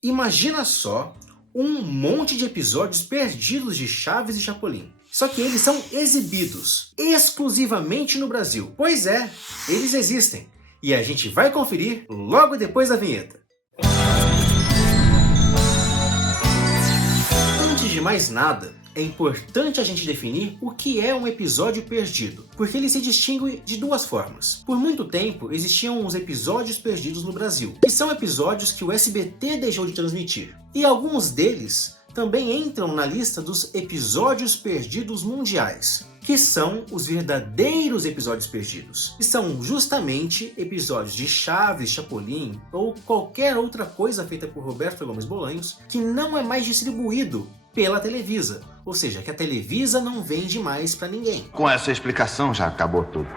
Imagina só um monte de episódios perdidos de Chaves e Chapolin. Só que eles são exibidos exclusivamente no Brasil. Pois é, eles existem. E a gente vai conferir logo depois da vinheta. Antes de mais nada, é importante a gente definir o que é um episódio perdido, porque ele se distingue de duas formas. Por muito tempo, existiam os episódios perdidos no Brasil, que são episódios que o SBT deixou de transmitir. E alguns deles também entram na lista dos episódios perdidos mundiais, que são os verdadeiros episódios perdidos. E são justamente episódios de Chaves, Chapolin ou qualquer outra coisa feita por Roberto Gomes Bolanhos que não é mais distribuído pela Televisa, ou seja, que a Televisa não vende mais para ninguém. Com essa explicação já acabou tudo.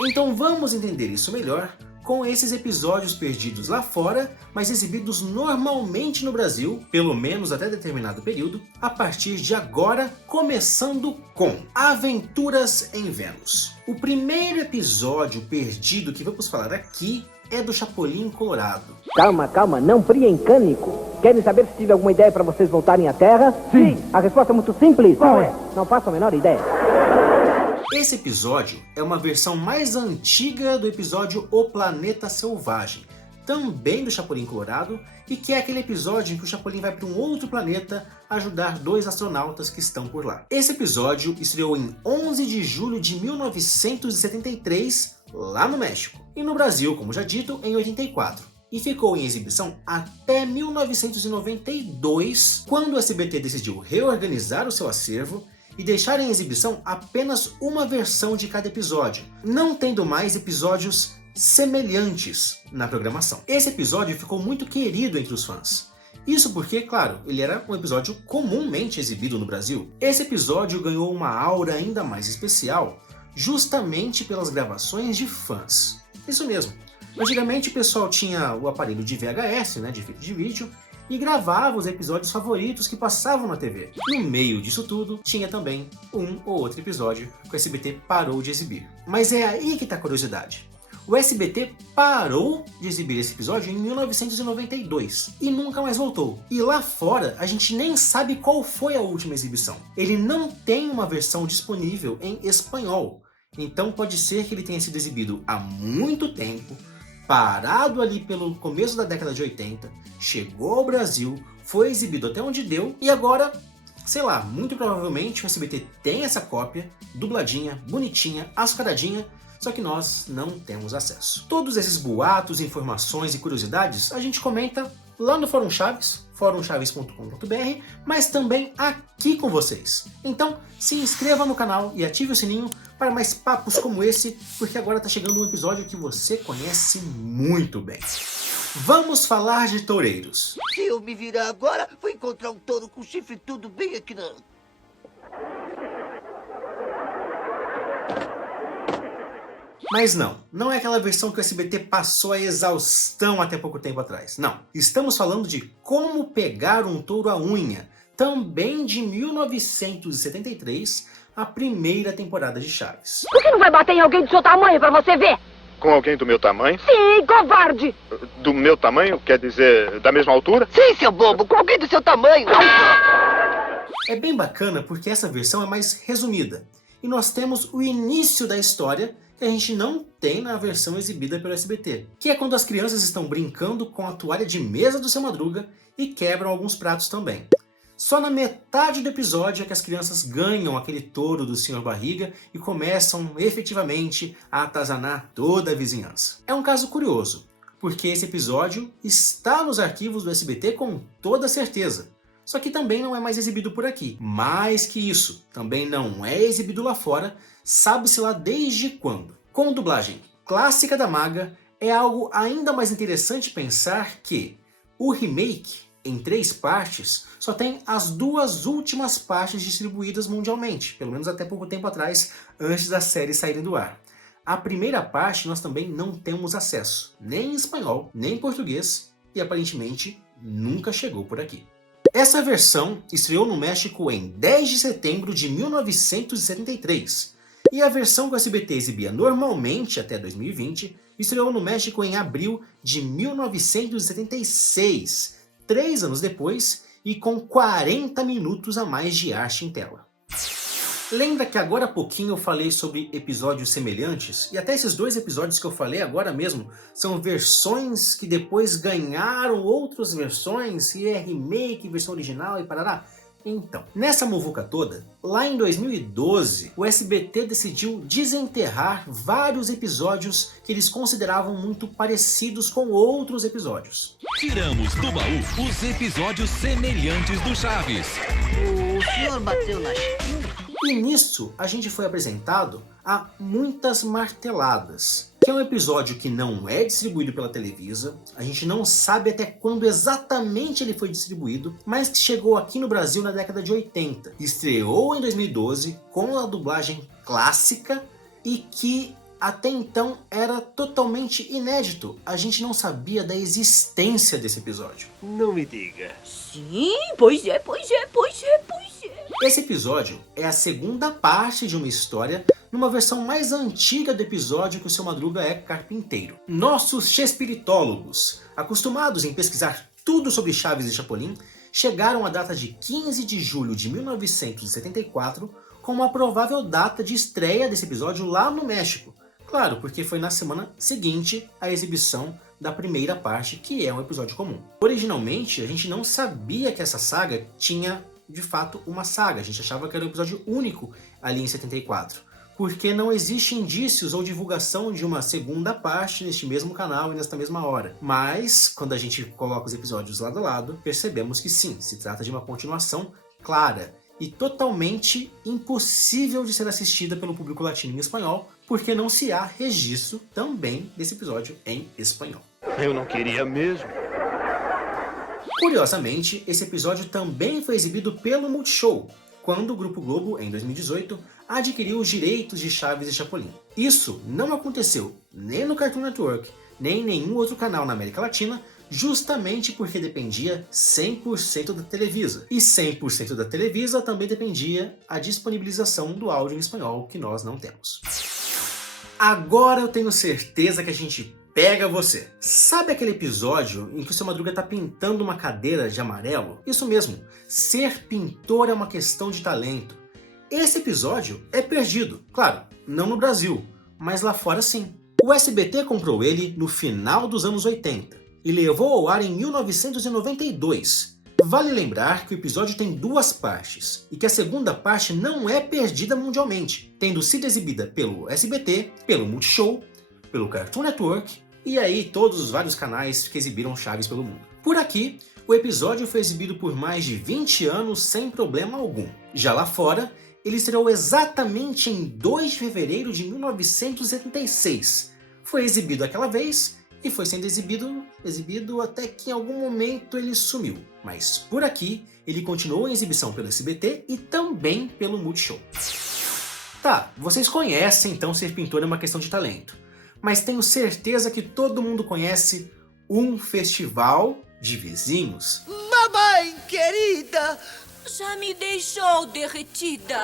Então vamos entender isso melhor com esses episódios perdidos lá fora, mas exibidos normalmente no Brasil, pelo menos até determinado período, a partir de agora, começando com Aventuras em Vênus. O primeiro episódio perdido que vamos falar aqui é do Chapolin Colorado. Calma, não briem cânico. Querem saber se tive alguma ideia para vocês voltarem à Terra? Sim. A resposta é muito simples. Qual é? Não faço a menor ideia. Esse episódio é uma versão mais antiga do episódio O Planeta Selvagem, também do Chapolin Colorado, e que é aquele episódio em que o Chapolin vai para um outro planeta ajudar dois astronautas que estão por lá. Esse episódio estreou em 11 de julho de 1973, lá no México, e no Brasil, como já dito, em 84. E ficou em exibição até 1992, quando o SBT decidiu reorganizar o seu acervo e deixar em exibição apenas uma versão de cada episódio, não tendo mais episódios semelhantes na programação. Esse episódio ficou muito querido entre os fãs. Isso porque, claro, ele era um episódio comumente exibido no Brasil. Esse episódio ganhou uma aura ainda mais especial justamente pelas gravações de fãs. Isso mesmo. Antigamente o pessoal tinha o aparelho de VHS, de fita de vídeo, e gravava os episódios favoritos que passavam na TV. No meio disso tudo, tinha também um ou outro episódio que o SBT parou de exibir. Mas é aí que tá a curiosidade. O SBT parou de exibir esse episódio em 1992 e nunca mais voltou. E lá fora, a gente nem sabe qual foi a última exibição. Ele não tem uma versão disponível em espanhol, então pode ser que ele tenha sido exibido há muito tempo, parado ali pelo começo da década de 80, chegou ao Brasil, foi exibido até onde deu, e agora, sei lá, muito provavelmente o SBT tem essa cópia, dubladinha, bonitinha, açucaradinha, só que nós não temos acesso. Todos esses boatos, informações e curiosidades a gente comenta lá no Fórum Chaves, forumchaves.com.br, mas também aqui com vocês. Então, se inscreva no canal e ative o sininho para mais papos como esse, porque agora está chegando um episódio que você conhece muito bem. Vamos falar de toureiros. Se eu me virar agora, vou encontrar um touro com chifre tudo bem aqui na... Mas não é aquela versão que o SBT passou a exaustão até pouco tempo atrás. Não, estamos falando de Como Pegar um Touro à Unha, também de 1973, a primeira temporada de Chaves. Por que não vai bater em alguém do seu tamanho pra você ver? Com alguém do meu tamanho? Sim, covarde! Do meu tamanho? Quer dizer, da mesma altura? Sim, seu bobo, com alguém do seu tamanho. É bem bacana porque essa versão é mais resumida. E nós temos o início da história que a gente não tem na versão exibida pelo SBT, que é quando as crianças estão brincando com a toalha de mesa do Seu Madruga e quebram alguns pratos também. Só na metade do episódio é que as crianças ganham aquele touro do Sr. Barriga e começam efetivamente a atazanar toda a vizinhança. É um caso curioso, porque esse episódio está nos arquivos do SBT com toda certeza, só que também não é mais exibido por aqui. Mais que isso, também não é exibido lá fora, sabe-se lá desde quando. Com dublagem clássica da Maga, é algo ainda mais interessante pensar que o remake, em 3 partes, só tem as 2 últimas partes distribuídas mundialmente, pelo menos até pouco tempo atrás, antes das séries saírem do ar. A primeira parte nós também não temos acesso, nem em espanhol, nem em português, e aparentemente nunca chegou por aqui. Essa versão estreou no México em 10 de setembro de 1973, E a versão que o SBT exibia normalmente até 2020 estreou no México em abril de 1976, 3 anos depois e com 40 minutos a mais de arte em tela. Lembra que agora há pouquinho eu falei sobre episódios semelhantes? E até esses 2 episódios que eu falei agora mesmo são versões que depois ganharam outras versões, e é remake, versão original e parará? Então, nessa muvuca toda, lá em 2012, o SBT decidiu desenterrar vários episódios que eles consideravam muito parecidos com outros episódios. Tiramos do baú os episódios semelhantes do Chaves. O senhor bateu na Chiquinha? E nisso, a gente foi apresentado a Muitas Marteladas, que é um episódio que não é distribuído pela Televisa, a gente não sabe até quando exatamente ele foi distribuído, mas que chegou aqui no Brasil na década de 80. Estreou em 2012 com a dublagem clássica e que até então era totalmente inédito. A gente não sabia da existência desse episódio. Não me diga. Sim, pois é. Esse episódio é a segunda parte de uma história numa versão mais antiga do episódio que o Seu Madruga é carpinteiro. Nossos Chespirítólogos, acostumados em pesquisar tudo sobre Chaves e Chapolin, chegaram à data de 15 de julho de 1974 como a provável data de estreia desse episódio lá no México. Claro, porque foi na semana seguinte à exibição da primeira parte, que é um episódio comum. Originalmente, a gente não sabia que essa saga tinha, de fato, uma saga. A gente achava que era um episódio único ali em 74. Porque não existe indícios ou divulgação de uma segunda parte neste mesmo canal e nesta mesma hora. Mas, quando a gente coloca os episódios lado a lado, percebemos que sim, se trata de uma continuação clara e totalmente impossível de ser assistida pelo público latino em espanhol, porque não se há registro também desse episódio em espanhol. Eu não queria mesmo. Curiosamente, esse episódio também foi exibido pelo Multishow, quando o Grupo Globo, em 2018, adquiriu os direitos de Chaves e Chapolin. Isso não aconteceu nem no Cartoon Network, nem em nenhum outro canal na América Latina, justamente porque dependia 100% da Televisa. E 100% da Televisa também dependia a disponibilização do áudio em espanhol, que nós não temos. Agora eu tenho certeza que a gente pega você. Sabe aquele episódio em que o Seu Madruga tá pintando uma cadeira de amarelo? Isso mesmo, ser pintor é uma questão de talento. Esse episódio é perdido, claro, não no Brasil, mas lá fora sim. O SBT comprou ele no final dos anos 80 e levou ao ar em 1992. Vale lembrar que o episódio tem 2 partes e que a segunda parte não é perdida mundialmente, tendo sido exibida pelo SBT, pelo Multishow, pelo Cartoon Network e aí todos os vários canais que exibiram Chaves pelo mundo. Por aqui, o episódio foi exibido por mais de 20 anos sem problema algum. Já lá fora, ele estreou exatamente em 2 de fevereiro de 1976. Foi exibido aquela vez e foi sendo exibido até que em algum momento ele sumiu. Mas por aqui, ele continuou em exibição pelo SBT e também pelo Multishow. Tá, vocês conhecem então ser pintor é uma questão de talento. Mas tenho certeza que todo mundo conhece Um Festival de Vizinhos. Mamãe querida! Já me deixou derretida.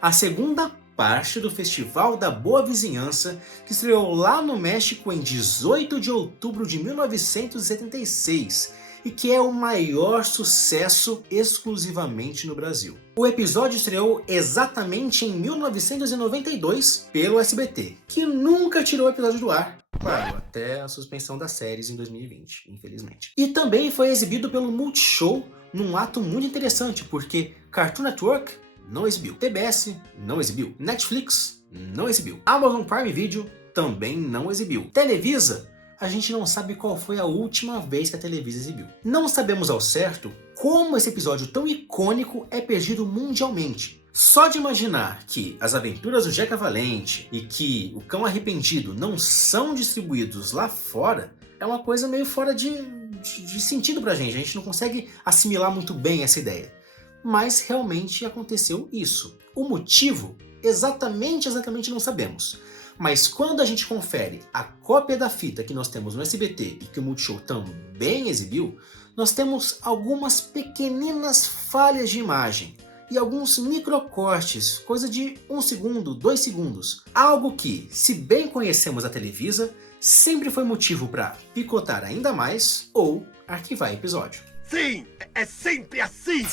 A segunda parte do Festival da Boa Vizinhança, que estreou lá no México em 18 de outubro de 1976 e que é o maior sucesso exclusivamente no Brasil. O episódio estreou exatamente em 1992 pelo SBT, que nunca tirou o episódio do ar. Claro, até a suspensão das séries em 2020, infelizmente. E também foi exibido pelo Multishow num ato muito interessante, porque Cartoon Network não exibiu, TBS não exibiu, Netflix não exibiu, Amazon Prime Video também não exibiu. Televisa, a gente não sabe qual foi a última vez que a Televisa exibiu. Não sabemos ao certo como esse episódio tão icônico é perdido mundialmente. Só de imaginar que As Aventuras do Jeca Valente e que O Cão Arrependido não são distribuídos lá fora é uma coisa meio fora de sentido pra gente. A gente não consegue assimilar muito bem essa ideia. Mas realmente aconteceu isso. O motivo, exatamente não sabemos. Mas quando a gente confere a cópia da fita que nós temos no SBT e que o Multishow também exibiu, nós temos algumas pequeninas falhas de imagem e alguns microcortes, coisa de 1 segundo, 2 segundos. Algo que, se bem conhecemos a Televisa, sempre foi motivo para picotar ainda mais ou arquivar episódio. Sim, é sempre assim.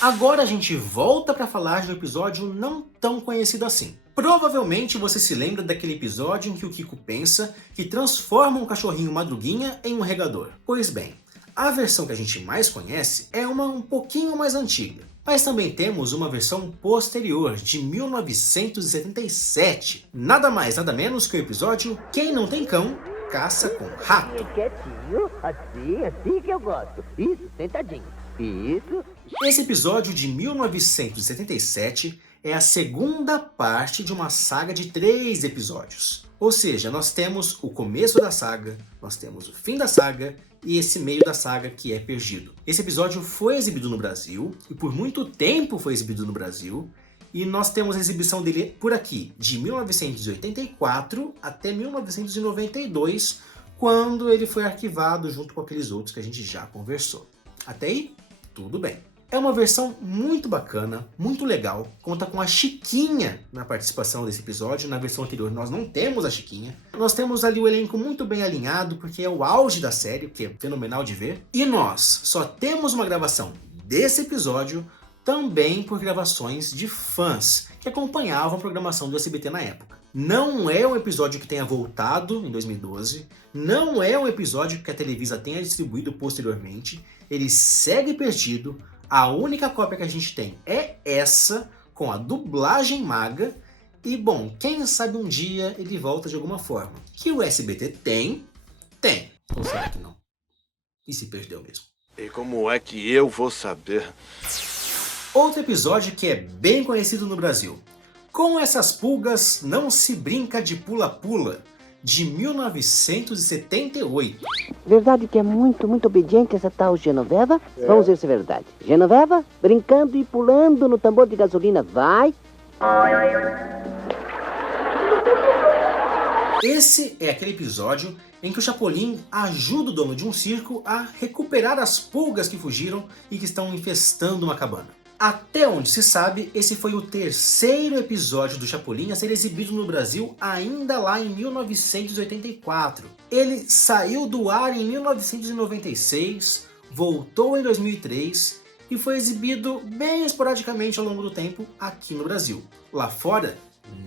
Agora a gente volta para falar de um episódio não tão conhecido assim. Provavelmente você se lembra daquele episódio em que o Kiko pensa que transforma um cachorrinho Madruguinha em um regador. Pois bem, a versão que a gente mais conhece é uma um pouquinho mais antiga. Mas também temos uma versão posterior, de 1977. Nada mais, nada menos que o episódio Quem Não Tem Cão, Caça com Rato. Quietinho, assim que eu gosto. Isso, sentadinho. Isso. Esse episódio de 1977 é a segunda parte de uma saga de 3 episódios. Ou seja, nós temos o começo da saga, nós temos o fim da saga e esse meio da saga que é perdido. Esse episódio foi exibido no Brasil e por muito tempo foi exibido no Brasil. E nós temos a exibição dele por aqui, de 1984 até 1992, quando ele foi arquivado junto com aqueles outros que a gente já conversou. Até aí, tudo bem. É uma versão muito bacana, muito legal, conta com a Chiquinha na participação desse episódio. Na versão anterior nós não temos a Chiquinha. Nós temos ali o elenco muito bem alinhado, porque é o auge da série, que é fenomenal de ver. E nós só temos uma gravação desse episódio também por gravações de fãs que acompanhavam a programação do SBT na época. Não é um episódio que tenha voltado em 2012, não é um episódio que a Televisa tenha distribuído posteriormente, ele segue perdido. A única cópia que a gente tem é essa, com a dublagem maga, e bom, quem sabe um dia ele volta de alguma forma. Que o SBT tem, ou será que não? E se perdeu mesmo? E como é que eu vou saber? Outro episódio que é bem conhecido no Brasil. Com essas pulgas não se brinca de pula-pula, de 1978. Verdade que é muito obediente essa tal Genoveva? Vamos ver se é verdade. Genoveva, brincando e pulando no tambor de gasolina, vai. Esse é aquele episódio em que o Chapolin ajuda o dono de um circo a recuperar as pulgas que fugiram e que estão infestando uma cabana. Até onde se sabe, esse foi o terceiro episódio do Chapolin a ser exibido no Brasil ainda lá em 1984. Ele saiu do ar em 1996, voltou em 2003 e foi exibido bem esporadicamente ao longo do tempo aqui no Brasil. Lá fora,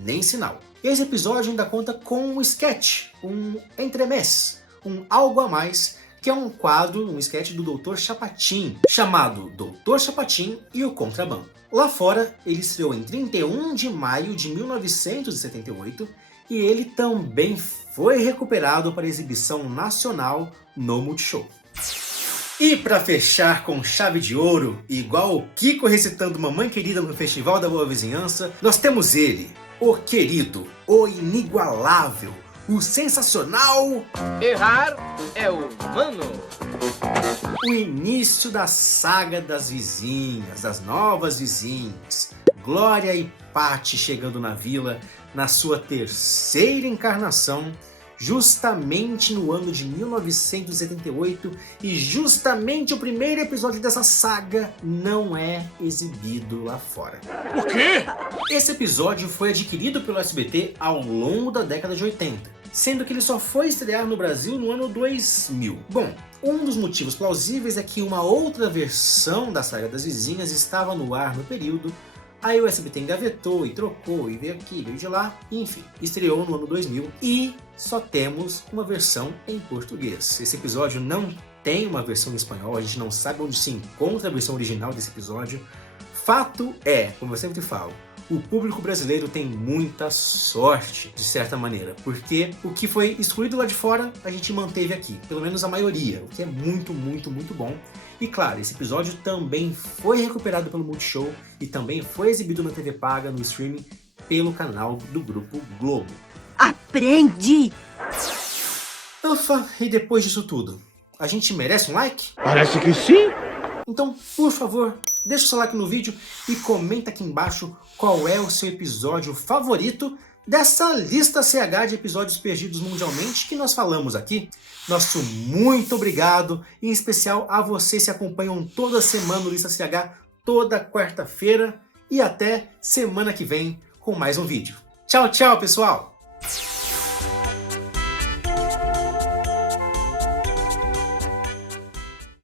nem sinal. Esse episódio ainda conta com um sketch, um entremés, um algo a mais, que é um quadro, um sketch do Dr. Chapatin, chamado Dr. Chapatin e o Contrabando. Lá fora, ele estreou em 31 de maio de 1978 e ele também foi recuperado para exibição nacional no Multishow. E para fechar com chave de ouro, igual o Kiko recitando Mamãe Querida no Festival da Boa Vizinhança, nós temos ele, o querido, o inigualável, o sensacional... Errar é humano. O início da saga das vizinhas, das novas vizinhas. Glória e Patty chegando na vila na sua terceira encarnação, justamente no ano de 1978, e justamente o primeiro episódio dessa saga não é exibido lá fora. O quê? Esse episódio foi adquirido pelo SBT ao longo da década de 80, sendo que ele só foi estrear no Brasil no ano 2000. Bom, um dos motivos plausíveis é que uma outra versão da saga das vizinhas estava no ar no período. Aí o SBT engavetou e trocou e veio aqui, veio de lá, e enfim, estreou no ano 2000 e só temos uma versão em português. Esse episódio não tem uma versão em espanhol, a gente não sabe onde se encontra a versão original desse episódio. Fato é, como eu sempre falo, o público brasileiro tem muita sorte, de certa maneira, porque o que foi excluído lá de fora, a gente manteve aqui, pelo menos a maioria, o que é muito bom. E claro, esse episódio também foi recuperado pelo Multishow e também foi exibido na TV paga, no streaming, pelo canal do Grupo Globo. Aprende! Ufa, e depois disso tudo, a gente merece um like? Parece que sim. Então, por favor, deixa o seu like no vídeo e comenta aqui embaixo qual é o seu episódio favorito dessa lista CH de episódios perdidos mundialmente que nós falamos aqui. Nosso muito obrigado, em especial a vocês que acompanham toda semana o Lista CH, toda quarta-feira e até semana que vem com mais um vídeo. Tchau, tchau, pessoal!